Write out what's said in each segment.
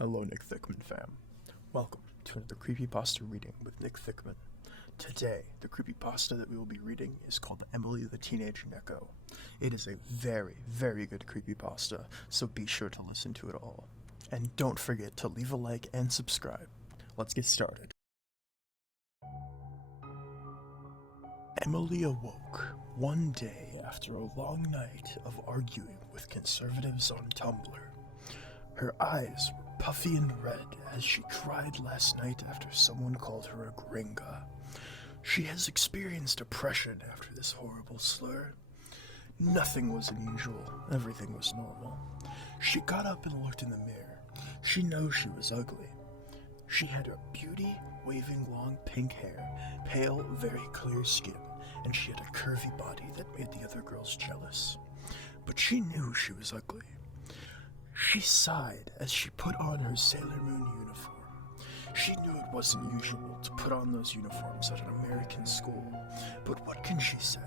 Hello, Nick Thickman fam. Welcome to another Creepypasta reading with Nick Thickman. Today, the creepypasta that we will be reading is called Emily the Teenage Neko. It is a very, very good creepypasta, so be sure to listen to it all. And don't forget to leave a like and subscribe. Let's get started. Emily awoke one day after a long night of arguing with conservatives on Tumblr. Her eyes were puffy and red as she cried last night after someone called her a gringa. She has experienced depression after this horrible slur. Nothing was unusual, everything was normal. She got up and looked in the mirror. She knows she was ugly. She had a beauty, waving long pink hair, pale, very clear skin, and she had a curvy body that made the other girls jealous. But she knew she was ugly. She sighed as she put on her Sailor Moon uniform. She knew it wasn't usual to put on those uniforms at an American school, but what can she say?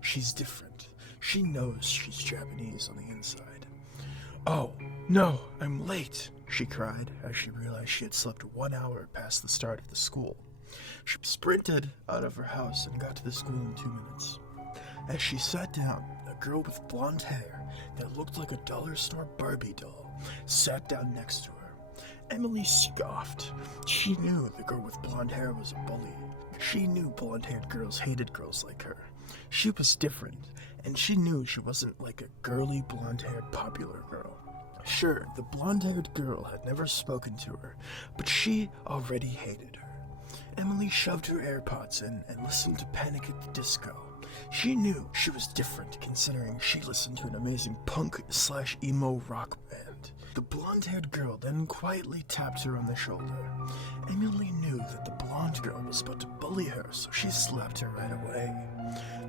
She's different. She knows she's Japanese on the inside. "Oh, no, I'm late," she cried as she realized she had slept 1 hour past the start of the school. She sprinted out of her house and got to the school in 2 minutes. As she sat down, a girl with blonde hair that looked like a dollar store Barbie doll sat down next to her. Emily scoffed. She knew the girl with blonde hair was a bully. She knew blonde-haired girls hated girls like her. She was different, and she knew she wasn't like a girly, blonde-haired popular girl. Sure, the blonde-haired girl had never spoken to her, but she already hated her. Emily shoved her AirPods in and listened to Panic at the Disco. She knew she was different, considering she listened to an amazing punk/emo rock band. The blonde-haired girl then quietly tapped her on the shoulder. Emily knew that the blonde girl was about to bully her, so she slapped her right away.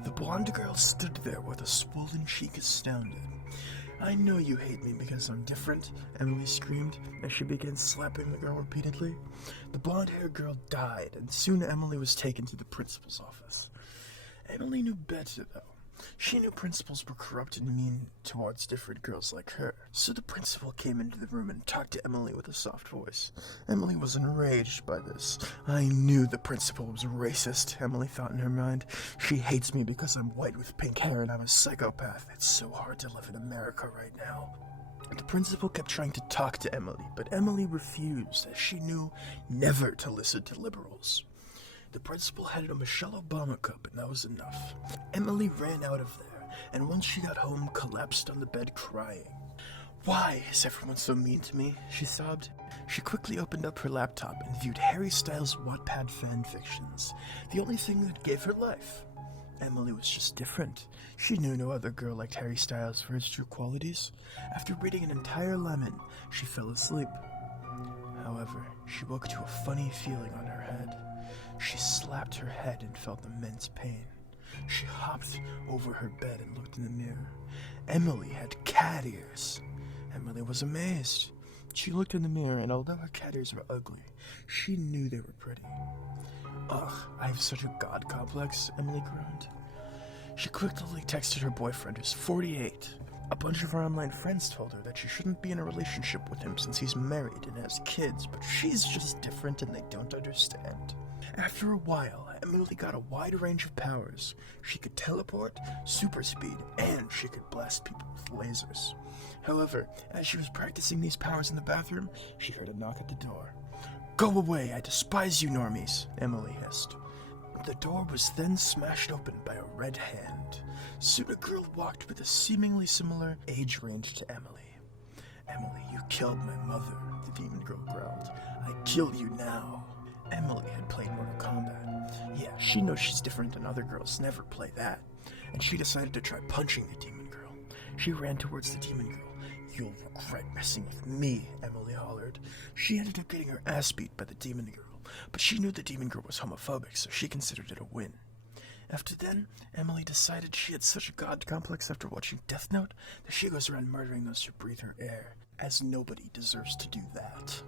The blonde girl stood there with a swollen cheek astounded. "I know you hate me because I'm different," Emily screamed as she began slapping the girl repeatedly. The blonde-haired girl died, and soon Emily was taken to the principal's office. Emily knew better, though. She knew principals were corrupt and mean towards different girls like her. So the principal came into the room and talked to Emily with a soft voice. Emily was enraged by this. "I knew the principal was racist," Emily thought in her mind. "She hates me because I'm white with pink hair and I'm a psychopath. It's so hard to live in America right now." The principal kept trying to talk to Emily, but Emily refused, as she knew never to listen to liberals. The principal had a Michelle Obama cup, and that was enough. Emily ran out of there, and once she got home, collapsed on the bed crying. "Why is everyone so mean to me?" she sobbed. She quickly opened up her laptop and viewed Harry Styles' Wattpad fanfictions, the only thing that gave her life. Emily was just different. She knew no other girl liked Harry Styles for his true qualities. After reading an entire lemon, she fell asleep. However, she woke to a funny feeling on her head. She slapped her head and felt immense pain. She hopped over her bed and looked in the mirror. Emily had cat ears. Emily was amazed. She looked in the mirror, and although her cat ears were ugly, she knew they were pretty. "Ugh, I have such a god complex," Emily groaned. She quickly texted her boyfriend, who's 48. A bunch of her online friends told her that she shouldn't be in a relationship with him since he's married and has kids, but she's just different and they don't understand. After a while, Emily got a wide range of powers. She could teleport, super speed, and she could blast people with lasers. However, as she was practicing these powers in the bathroom, she heard a knock at the door. "Go away, I despise you normies," Emily hissed. The door was then smashed open by a red hand. Soon a girl walked with a seemingly similar age range to Emily. "Emily, you killed my mother," the demon girl growled. "I kill you now." Emily had played Mortal Kombat. Yeah, she knows she's different and other girls never play that. And she decided to try punching the demon girl. She ran towards the demon girl. "You'll regret messing with me," Emily hollered. She ended up getting her ass beat by the demon girl, but she knew the demon girl was homophobic, so she considered it a win. After then, Emily decided she had such a god complex after watching Death Note that she goes around murdering those who breathe her air, as nobody deserves to do that.